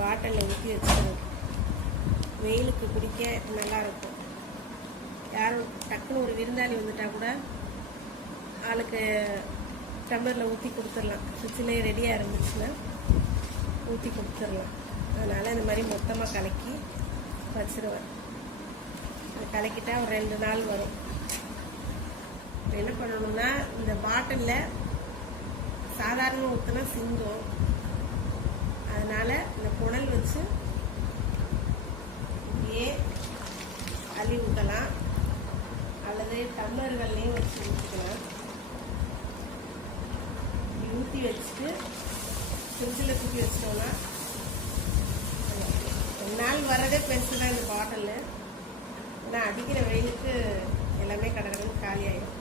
பாட்டிலில் ஊற்றி வச்சுக்கணும். வெயிலுக்கு குடிக்க நல்லாயிருக்கும். யாரும் டக்குன்னு ஒரு விருந்தாளி வந்துட்டா கூட ஆளுக்கு டம்ளரில் ஊற்றி கொடுத்துடலாம். ஃப்ரிட்ஜிலே ரெடியாக இருந்துச்சுன்னா ஊற்றி கொடுத்துடலாம். அதனால் இந்த மாதிரி மொத்தமாக கலக்கி வச்சுருவேன். கலக்கிட்டா ஒரு 2 நாள் வரும். என்ன பண்ணணும்னா, இந்த பாட்டிலில் சாதாரண ஊற்றினா சிந்தும். அதனால் இந்த குணல் வச்சு அள்ளி ஊற்றலாம், அல்லது டம்ளர்கள்லையும் வச்சு ஊற்றிக்கலாம். ஊற்றி வச்சுட்டு ஃப்ரிட்ஜில் தூக்கி வச்சிட்டோம்னா 1 நாள் வரதே பெருசு தான் இந்த பாட்டில். ஆனால் அடிக்கிற வெயிலுக்கு எல்லாமே கடற்கரை காலியாகிடும்.